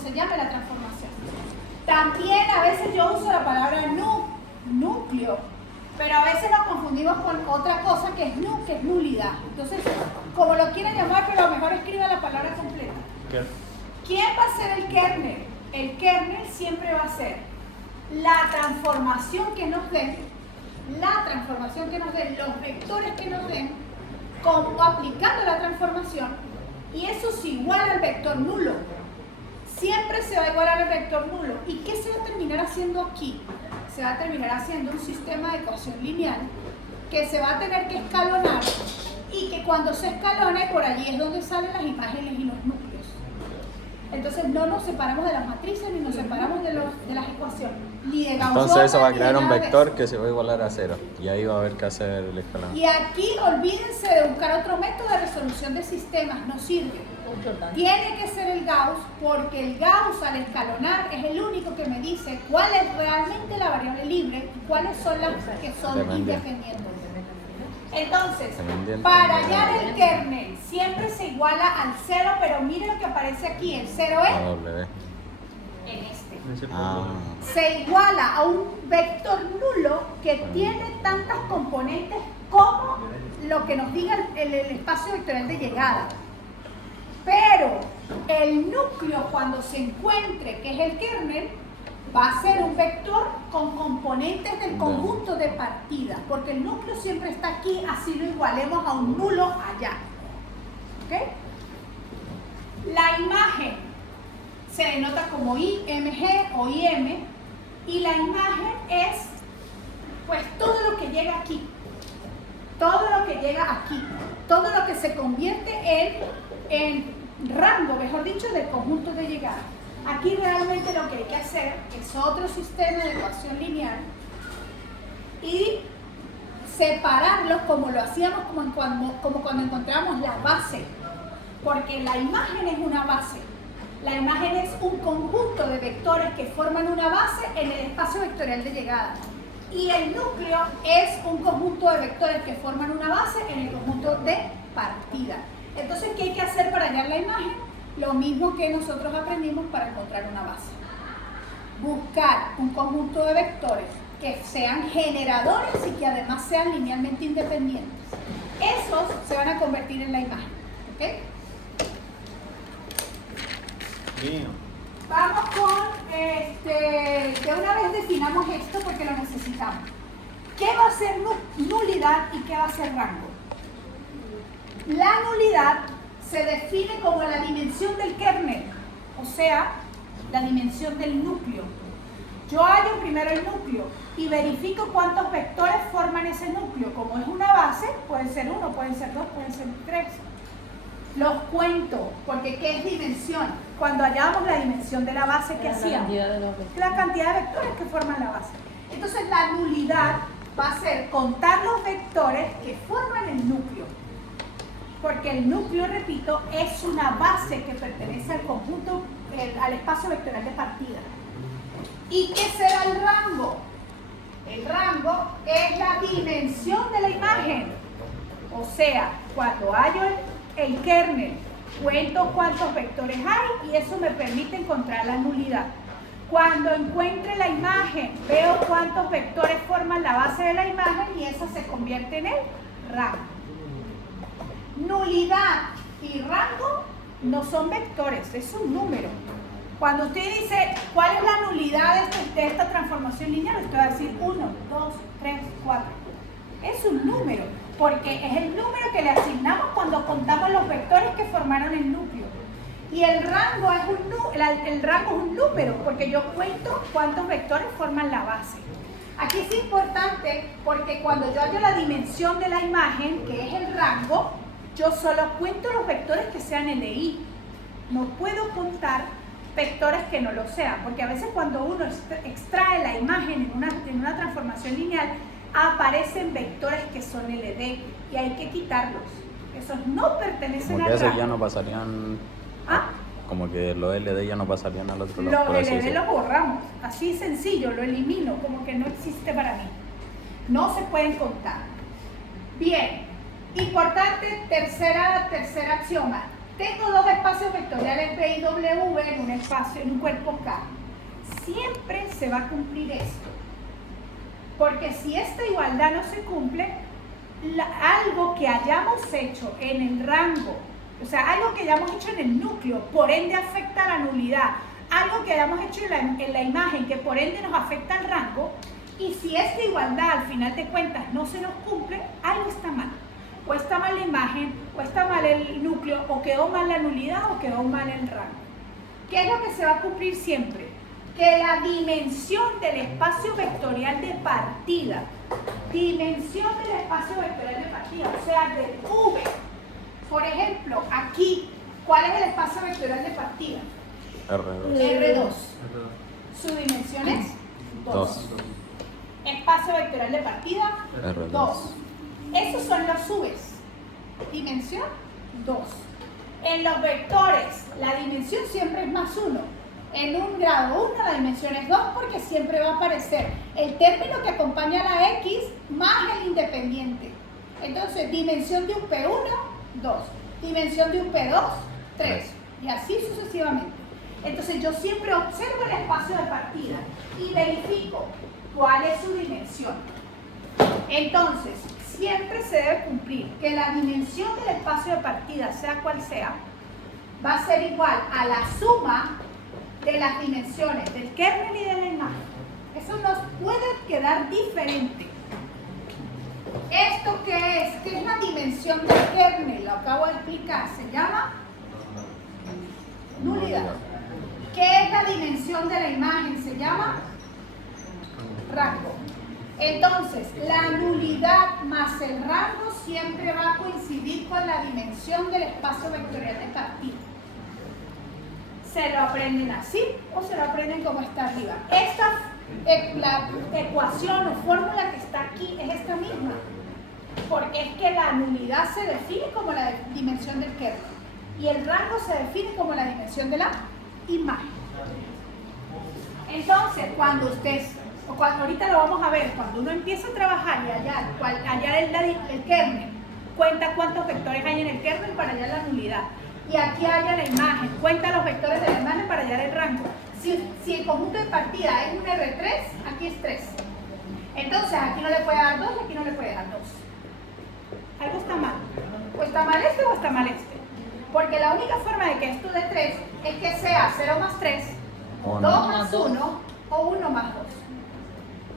se llame la transformación. También a veces yo uso la palabra núcleo, pero a veces nos confundimos con otra cosa que es nulidad. Entonces, como lo quieren llamar, pero a lo mejor escriba la palabra completa. ¿Quién va a ser el kernel? El kernel siempre va a ser la transformación que nos den, los vectores que nos den, como aplicando la transformación, y eso es igual al vector nulo. Siempre se va a igualar al vector nulo. ¿Y qué se va a terminar haciendo aquí? Se va a terminar haciendo un sistema de ecuación lineal que se va a tener que escalonar, y que cuando se escalone, por allí es donde salen las imágenes y los núcleos. Entonces no nos separamos de las matrices, ni nos separamos de las ecuaciones, ni de Gauss. Entonces eso va a crear un vector que se va a igualar a 0. Y ahí va a haber que hacer el escalón. Y aquí olvídense de buscar otro método de resolución de sistemas, no sirve. Tiene que ser el Gauss, porque el Gauss al escalonar es el único que me dice cuál es realmente la variable libre y cuáles son las que son independientes. Entonces, para hallar el kernel siempre se iguala al 0, pero mire lo que aparece aquí, el 0 es en este. Se iguala a un vector nulo que tiene tantas componentes como lo que nos diga el espacio vectorial de llegada. Pero el núcleo, cuando se encuentre, que es el kernel, va a ser un vector con componentes del conjunto de partida, porque el núcleo siempre está aquí, así lo igualemos a un nulo allá. ¿Ok? La imagen se denota como IMG o IM, y la imagen es pues todo lo que llega aquí, todo lo que llega aquí, todo lo que se convierte en rango, mejor dicho, del conjunto de llegada. Aquí realmente lo que hay que hacer es otro sistema de ecuación lineal y separarlos como lo hacíamos como cuando encontramos la base, porque la imagen es una base. La imagen es un conjunto de vectores que forman una base en el espacio vectorial de llegada. Y el núcleo es un conjunto de vectores que forman una base en el conjunto de partida. Entonces, ¿qué hay que hacer para hallar la imagen? Lo mismo que nosotros aprendimos para encontrar una base. Buscar un conjunto de vectores que sean generadores y que además sean linealmente independientes. Esos se van a convertir en la imagen. ¿Ok? Bien. Vamos con, de una vez definamos esto porque lo necesitamos. ¿Qué va a ser nulidad y qué va a ser rango? La nulidad se define como la dimensión del kernel, o sea, la dimensión del núcleo. Yo hallo primero el núcleo y verifico cuántos vectores forman ese núcleo. Como es una base, pueden ser 1, pueden ser 2, pueden ser 3. Los cuento, porque ¿qué es dimensión? Cuando hallamos la dimensión de la base, ¿qué hacíamos? La cantidad de vectores que forman la base. Entonces la nulidad va a ser contar los vectores que forman el núcleo. Porque el núcleo, repito, es una base que pertenece al conjunto, al espacio vectorial de partida. ¿Y qué será el rango? El rango es la dimensión de la imagen. O sea, cuando hallo el kernel, cuento cuántos vectores hay y eso me permite encontrar la nulidad. Cuando encuentre la imagen, veo cuántos vectores forman la base de la imagen y eso se convierte en el rango. Nulidad y rango no son vectores, es un número. Cuando usted dice cuál es la nulidad de esta transformación lineal, usted va a decir 1, 2, 3, 4. Es un número, porque es el número que le asignamos cuando contamos los vectores que formaron el núcleo. Y el rango es un número, porque yo cuento cuántos vectores forman la base. Aquí es importante porque cuando yo hallo la dimensión de la imagen, que es el rango, yo solo cuento los vectores que sean LI. No puedo contar vectores que no lo sean, porque a veces cuando uno extrae la imagen en una transformación lineal, aparecen vectores que son LD y hay que quitarlos. Esos no pertenecen al rango. Esos ya no pasarían, como que los LD ya no pasarían al otro lado. Los LD los borramos, así sencillo, lo elimino, como que no existe para mí. No se pueden contar. Bien. Importante, tercera axioma. tengo dos espacios vectoriales P y W en un espacio, en un cuerpo K. Siempre se va a cumplir esto. Porque si esta igualdad no se cumple, algo que hayamos hecho en el rango, o sea, algo que hayamos hecho en el núcleo, por ende afecta a la nulidad, algo que hayamos hecho en la imagen, que por ende nos afecta al rango, y si esta igualdad al final de cuentas no se nos cumple, algo está mal. O está mal la imagen, o está mal el núcleo, o quedó mal la nulidad, o quedó mal el rango. ¿Qué es lo que se va a cumplir siempre? Que la dimensión del espacio vectorial de partida, o sea, del V. Por ejemplo, aquí, ¿cuál es el espacio vectorial de partida? R2. R2. Su dimensión es 2. 2. Espacio vectorial de partida, R2. 2. Esos son los V's. Dimensión 2. En los vectores, la dimensión siempre es más 1. En un grado 1 la dimensión es 2 porque siempre va a aparecer el término que acompaña a la X más el independiente. Entonces, dimensión de un P1, 2. Dimensión de un P2, 3. Y así sucesivamente. Entonces, yo siempre observo el espacio de partida y verifico cuál es su dimensión. Entonces, siempre se debe cumplir que la dimensión del espacio de partida, sea cual sea, va a ser igual a la suma de las dimensiones del kernel y de la imagen. Eso nos puede quedar diferente. ¿Esto qué es? ¿Qué es la dimensión del kernel? Lo acabo de explicar. Se llama nulidad. ¿Qué es la dimensión de la imagen? Se llama rango. Entonces, la nulidad más el rango siempre va a coincidir con la dimensión del espacio vectorial de partida. ¿Se lo aprenden así o se lo aprenden como está arriba? La ecuación o fórmula que está aquí es esta misma, porque es que la nulidad se define como la dimensión del kernel y el rango se define como la dimensión de la imagen. Entonces, cuando ahorita lo vamos a ver, cuando uno empieza a trabajar y hallar el kernel, cuenta cuántos vectores hay en el kernel para hallar la nulidad. Y aquí haya la imagen, cuenta los vectores de la imagen para hallar el rango. Si el conjunto de partida es un R3, aquí es 3. Entonces aquí no le puede dar 2 y aquí no le puede dar 2. Algo está mal. O está mal este o está mal este. Porque la única forma de que esto dé 3 es que sea 0 más 3, 2 más 1 o 1 más 2.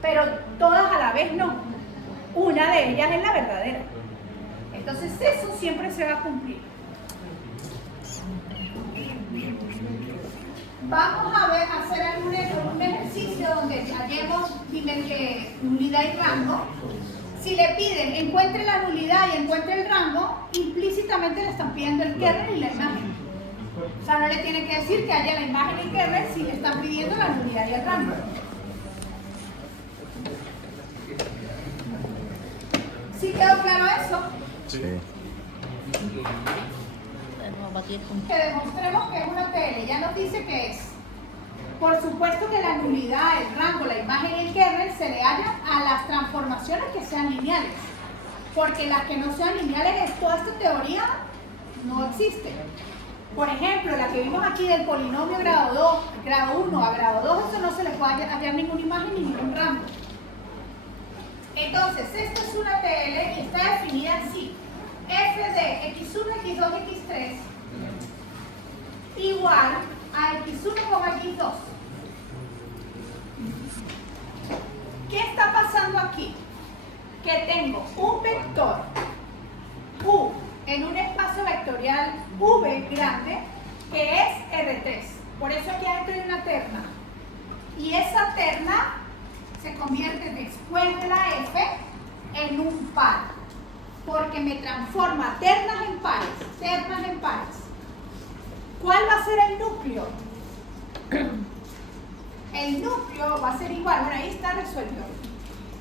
Pero todas a la vez no. Una de ellas es la verdadera. Entonces eso siempre se va a cumplir. Vamos a hacer un ejercicio donde hallemos nulidad y rango. Si le piden encuentre la nulidad y encuentre el rango, implícitamente le están pidiendo el kernel y la imagen. O sea, no le tienen que decir que haya la imagen y el kernel si le están pidiendo la nulidad y el rango. ¿Sí quedó claro eso? Sí. Que demostremos que es una TL. Ya nos dice que es. Por supuesto que la nulidad, el rango, la imagen y el kernel se le hallan a las transformaciones que sean lineales. Porque las que no sean lineales, toda esta teoría no existe. Por ejemplo, la que vimos aquí del polinomio grado 1 a grado 2, eso no se le puede hallar ninguna imagen ni ningún rango. Entonces, esta es una TL y está definida así. F de x1, x2, x3 igual a x1, x2. ¿Qué está pasando aquí? Que tengo un vector U en un espacio vectorial V grande que es R3. Por eso aquí adentro hay una terna. Y esa terna se convierte después de la F en un par. Porque me transforma ternas en pares, ternas en pares. ¿Cuál va a ser el núcleo? El núcleo va a ser igual, bueno, ahí está resuelto.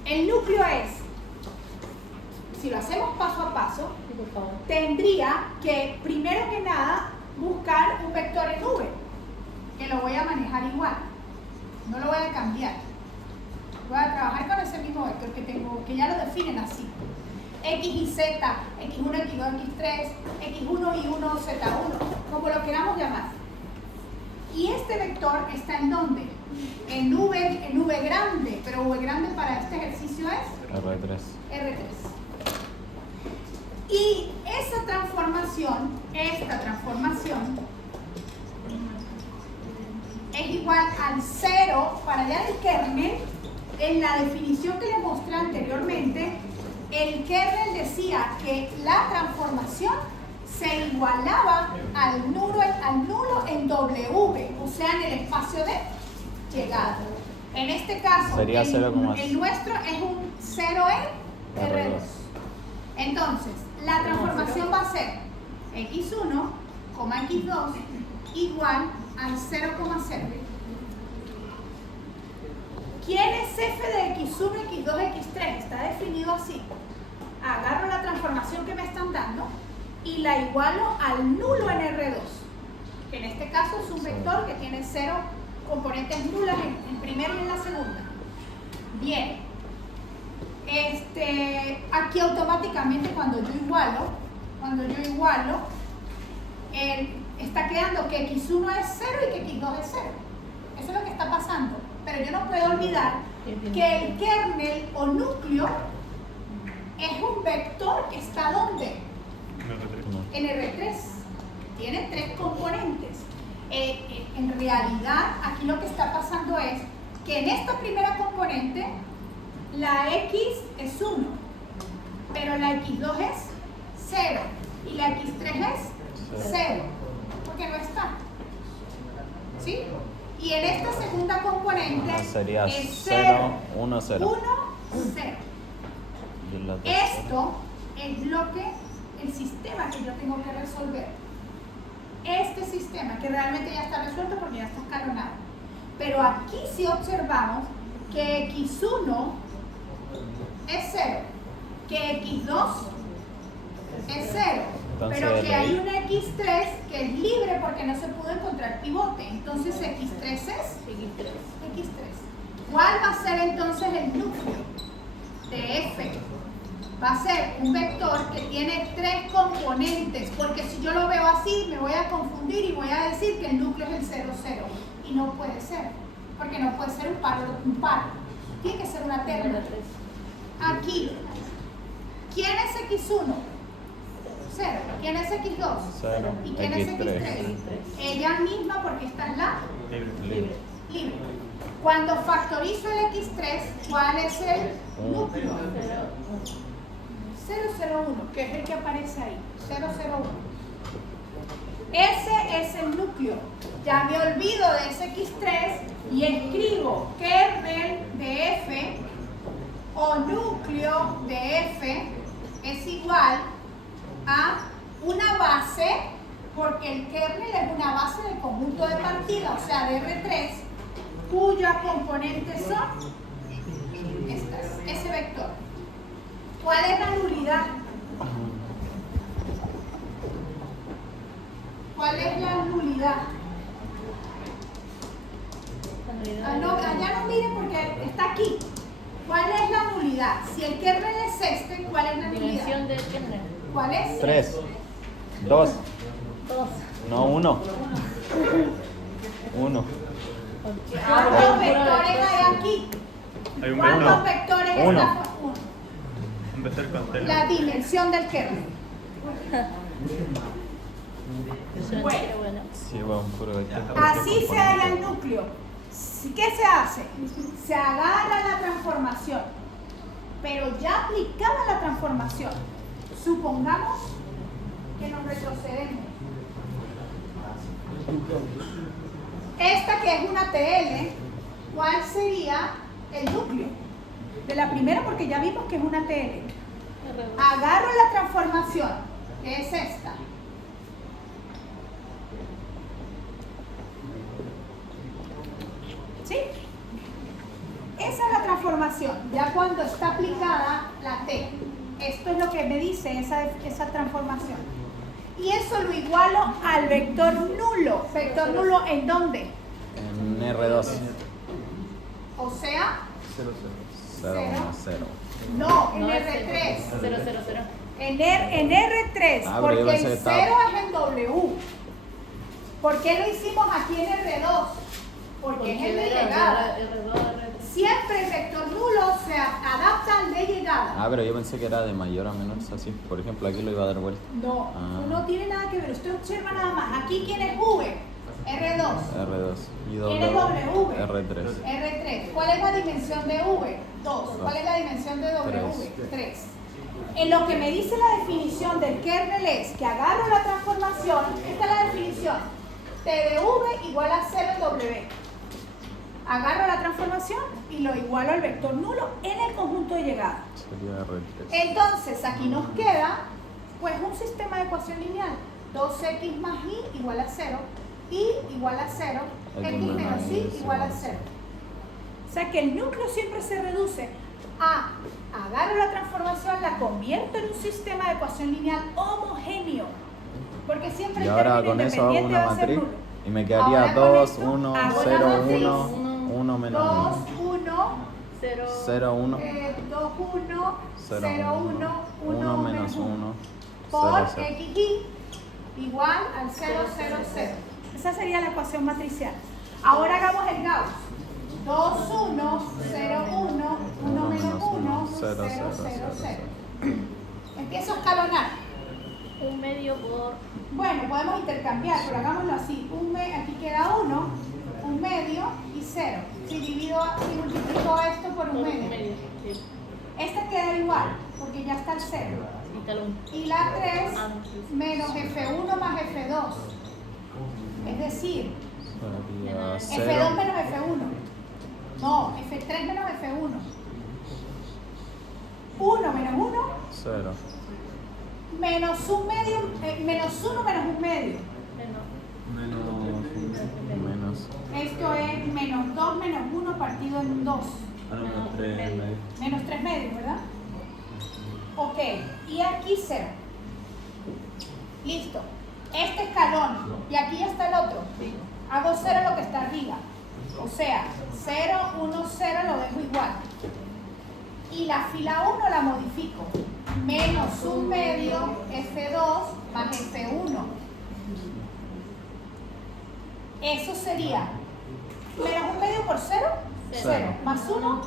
El núcleo es, si lo hacemos paso a paso, tendría que, primero que nada, buscar un vector en V, que lo voy a manejar igual, no lo voy a cambiar. Voy a trabajar con ese mismo vector que tengo, que ya lo definen así. X y Z, X1, X2, X3, X1 y 1, Z1. como lo queramos llamar. Y este vector está ¿en dónde? En V grande, pero V grande para este ejercicio es R3. R3. Y esta transformación es igual al 0 para allá del kernel. En la definición que les mostré anteriormente, el kernel decía que la transformación se igualaba al nulo en W, o sea, en el espacio de llegada. En este caso, sería el nuestro es un 0 en R2. Entonces, la transformación va a ser x1, x2 igual al 0,0. ¿Quién es f de x1, x2, x3? Está definido así. Agarro la transformación que me están dando y la igualo al nulo en R2, que en este caso es un vector que tiene 0 componentes nulas en primera y en la segunda. Bien, aquí automáticamente cuando yo igualo, está quedando que x1 es 0 y que x2 es 0. Eso es lo que está pasando. Pero yo no puedo olvidar que el kernel o núcleo es un vector que está ¿dónde? En R3. Tiene 3 componentes. En realidad, aquí lo que está pasando es que en esta primera componente la x es 1, pero la x2 es 0 y la x3 es 0, porque no está. ¿Sí? Y en esta segunda componente sería es 0, 1, 0. 1, 0. Esto es lo que el sistema que yo tengo que resolver. Este sistema que realmente ya está resuelto porque ya está escalonado. Pero aquí sí observamos que x1 es 0, que x2 es 0, entonces, pero que hay un x3 que es libre porque no se pudo encontrar pivote. Entonces x3 es x3. ¿Cuál va a ser entonces el núcleo de f? Va a ser un vector que tiene 3 componentes, porque si yo lo veo así me voy a confundir y voy a decir que el núcleo es el 0, 0. Y no puede ser, porque no puede ser un par. Tiene que ser una terna. Aquí, ¿quién es x1? 0. ¿Quién es x2? 0. ¿Y quién es x3? Ella misma, porque está en la Libre. libre. Cuando factorizo el x3, ¿cuál es el núcleo? 001, que es el que aparece ahí. 001. Ese es el núcleo. Ya me olvido de ese x3 y escribo kernel de f o núcleo de f es igual a una base, porque el kernel es una base del conjunto de partida, o sea, de R3, cuyos componentes son estas, ese vector. ¿Cuál es la nulidad? ¿Cuál es la nulidad? No, allá no miren porque está aquí. ¿Cuál es la nulidad? Si el kernel es este, ¿cuál es la nulidad? Dimensión del kernel. ¿Cuál es? 3, 2, 2. no 1. 1. ¿Cuántos vectores hay aquí? Hay un ¿Cuántos vector. vectores Uno. está? Uno. Un vector con tela. La dimensión del kernel. Bueno. Sí, va un puro vector. Así se halla el núcleo. ¿Qué se hace? Se agarra la transformación, pero ya aplicada la transformación, supongamos que nos retrocedemos. Esta que es una TL, ¿cuál sería el núcleo? De la primera, porque ya vimos que es una TL. Agarro la transformación, que es esta. ¿Sí? Esa es la transformación, ya cuando está aplicada la T. Esto es lo que me dice esa transformación. Y eso lo igualo al vector nulo. ¿Vector nulo en dónde? En R2. O sea, 0, 1, 0. no, en No, es R3. 0. En R3, Ah, pero yo porque el pensé que 0 estaba- es en W. ¿Por qué lo hicimos aquí en R2? Porque es el de llegada. Siempre el vector nulo se adapta al de llegada. Ah, pero yo pensé que era de mayor a menor, así. Por ejemplo, aquí lo iba a dar vuelta. No, no tiene nada que ver. Usted observa nada más. Aquí, ¿quién es V? R2. R2. Y ¿Quién es W? R3. R3. ¿Cuál es la dimensión de V? 2. ¿Cuál es la dimensión de W? 3. En lo que me dice la definición del kernel es que agarro la transformación. Esta es la definición. T de V igual a 0 en W. Agarro la transformación y lo igualo al vector nulo en el conjunto de llegada. Sería R3. Entonces, aquí nos queda pues un sistema de ecuación lineal. 2x más y igual a 0, y igual a 0, x menos y igual a 0. O sea que el núcleo siempre se reduce a agarro la transformación, la convierto en un sistema de ecuación lineal homogéneo. Porque siempre Y el ahora término con eso hago independiente una va a ser matriz nulo. y me quedaría Ahora con 2, esto 1, hago 0, la matriz. 1, 1 menos 2, 1. 1, 0, 1. 2, 1, 0, 1, 1 menos 1. por 0, 0. xy igual al 0, 0, 0. Esa sería la ecuación matricial. Ahora hagamos el Gauss. 2, 1, 0, 1, 1 menos 1, 0, 0, 0. Empiezo a escalonar. Un medio por... Bueno, podemos intercambiar, pero hagámoslo así. Aquí queda 1, un medio y 0. Si multiplico esto por un medio. Sí. Esta queda igual, porque ya está el 0. Y talón. Y la 3 menos F1 más F2. Es decir, Sería F2 0. menos F1. No, F3 menos F1. 1 menos 1 0. menos un medio, menos 1 menos un medio. Menos. Esto es menos 2 menos 1 partido en 2. Menos 3 medios, ¿verdad? Ok, y aquí 0. Listo. Este escalón, y aquí ya está el otro. Hago 0 lo que está arriba. O sea, 0, 1, 0 lo dejo igual. Y la fila 1 la modifico. Menos un medio F2 más F1. Eso sería menos un medio por 0, 0. Más 1,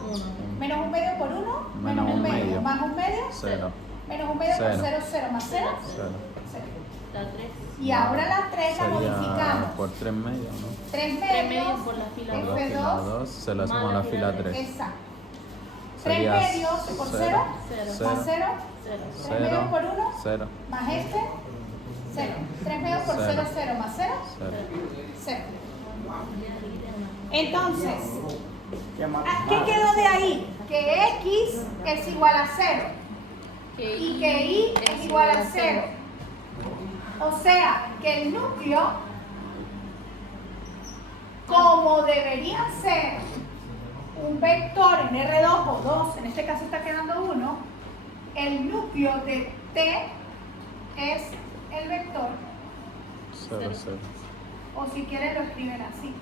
menos un medio por 1, menos un medio. Más un medio, 0. menos un medio por 0, 0. Más 0, 0. 0. La 3. Y ahora la 3 la Sería modificamos. por 3 medios, ¿no? 3 medios medios por la fila Por la fila F2 2 se la suma a la fila 3. Exacto. 3 Sería medios por 0, más 0, 3 medios por 1, 0. más este, 0. 3 medios por 0, 0, más 0, 0. Entonces, ¿qué quedó de ahí? Que x es igual a 0 y que y es igual a 0. O sea, que el núcleo, como debería ser un vector en R2 o 2, en este caso está quedando 1, el núcleo de T es el vector, 0, 0. o si quieren lo escriben así.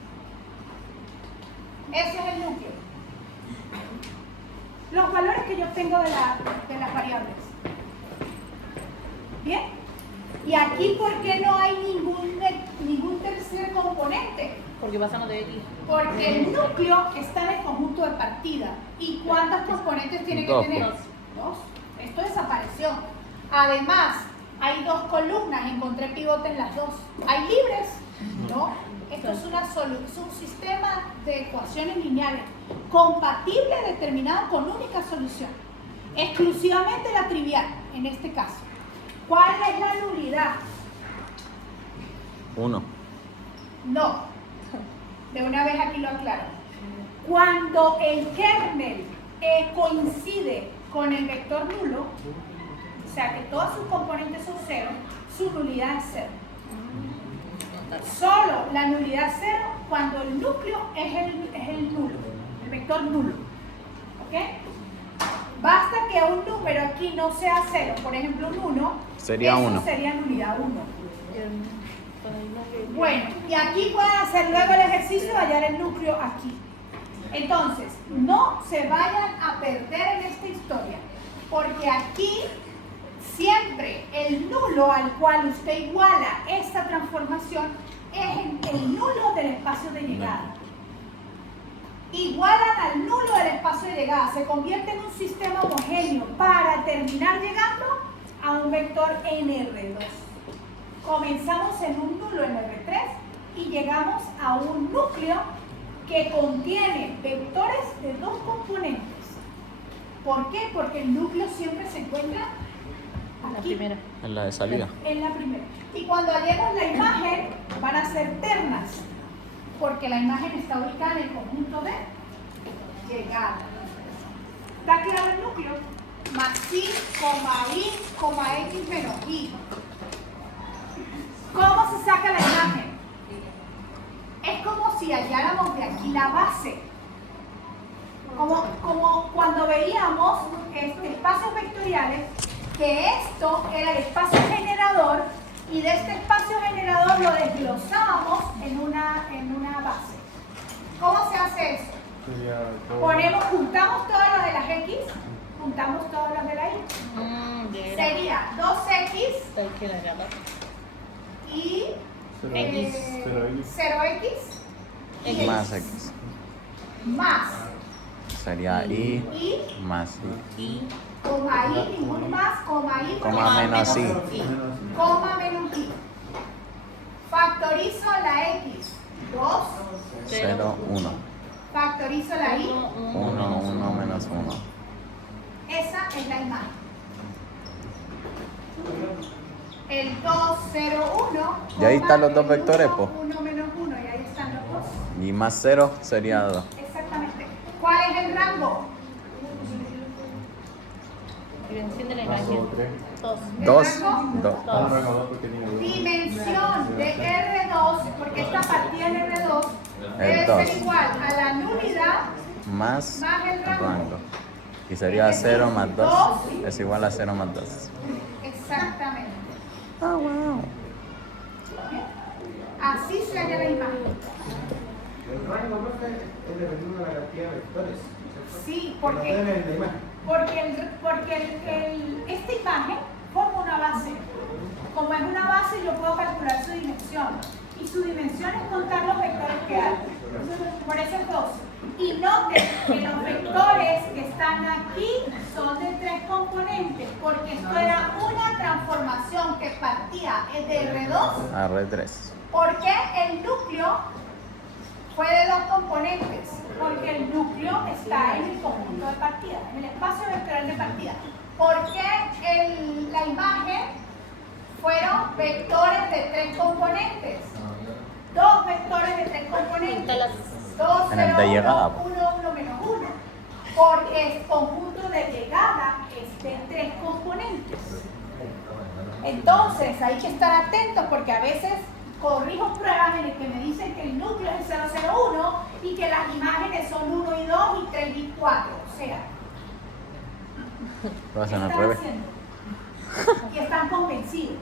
Ese es el núcleo. Los valores que yo tengo de las variables. ¿Bien? Y aquí, ¿por qué no hay ningún tercer componente? Porque pasamos de X. Porque el núcleo está en el conjunto de partida. ¿Y cuántos componentes tiene que Dos, tener? pues. 2. Esto desapareció. Además, hay 2 columnas, encontré pivote en las 2. ¿Hay libres? No. Esto es un sistema de ecuaciones lineales compatible determinado con única solución. Exclusivamente la trivial, en este caso. ¿Cuál es la nulidad? 1. No. De una vez aquí lo aclaro. Cuando el kernel coincide con el vector nulo, o sea que todos sus componentes son 0, su nulidad es 0. Solo la nulidad es 0 cuando el núcleo es el nulo, el vector nulo. ¿Ok? Basta que un número aquí no sea 0, por ejemplo un 1, Sería eso 1. sería nulidad 1. Bueno, y aquí pueden hacer luego el ejercicio de hallar el núcleo aquí. Entonces, no se vayan a perder en esta historia, porque aquí siempre el nulo al cual usted iguala esta transformación es el nulo del espacio de llegada. Igualan al nulo del espacio de llegada. Se convierte en un sistema homogéneo para terminar llegando a un vector en R2. Comenzamos en un nulo en R3 y llegamos a un núcleo que contiene vectores de dos componentes. ¿Por qué? Porque el núcleo siempre se encuentra La aquí, primera. En la de salida. en la primera. Y cuando hallemos la imagen, van a ser ternas, porque la imagen está ubicada en el conjunto de llegada. ¿Está claro el núcleo? Más I, X menos I. ¿Cómo se saca la imagen? Es como si halláramos de aquí la base. Como cuando veíamos espacios vectoriales, que esto era el espacio generador y de este espacio generador lo desglosábamos en una base. ¿Cómo se hace eso? Juntamos todos los de las X, juntamos todos los de la Y. Sería 2X Hay que agregarla. y X. 0X Más X. más Sería I Y, más I. Y coma I, ningún más, coma I, Coma menos I. coma menos I. Factorizo la X, 2, 0, 1. factorizo la I, 1, 1 menos 1. esa es la imagen. El 2, 0, 1. Y ahí están los dos vectores, po. 1 menos 1, y ahí están los dos. Y más 0 sería 2. Exactamente. ¿Cuál es el rango? dimensión de la imagen. 2. 2. Dimensión de R2, porque esta partida en R2 debe Es 2. ser igual a la nulidad Más más el rango. rango. Y sería 0 más 2. Es igual a 0 más 2. Exactamente. Ah, wow. Así se halla la imagen. El rango no es dependiendo de la cantidad de vectores. Sí, Porque porque esta imagen forma una base. Como es una base, yo puedo calcular su dimensión. Y su dimensión es contar los vectores que hay. Por eso es 2. Y noten que los vectores que están aquí son de 3 componentes, porque esto era una transformación que partía de R2. A R3. ¿Por qué el núcleo fue de 2 componentes? Porque el núcleo está en el conjunto de partida, en el espacio vectorial de partida. ¿Por qué la imagen fueron vectores de 3 componentes? 2 vectores de 3 componentes. 2, En el 0, de 1, llegada. 1 menos 1. Porque el conjunto de llegada es de 3 componentes. Entonces hay que estar atentos porque a veces corrijo pruebas en el que me dicen que el núcleo es el 001 y que las imágenes son 1 y 2 y 3 y 4. O sea, Lo hacen ¿qué al están revés. haciendo? Y están convencidos.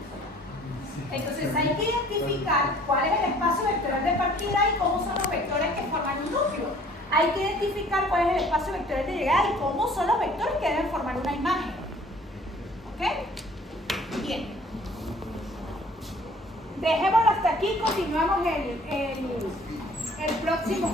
Entonces hay que identificar cuál es el espacio vectorial de partida y cómo son los vectores que forman un núcleo. Hay que identificar cuál es el espacio vectorial de llegada y cómo son los vectores que deben formar una imagen. ¿Ok? Bien. Dejémoslo hasta aquí, continuamos el próximo.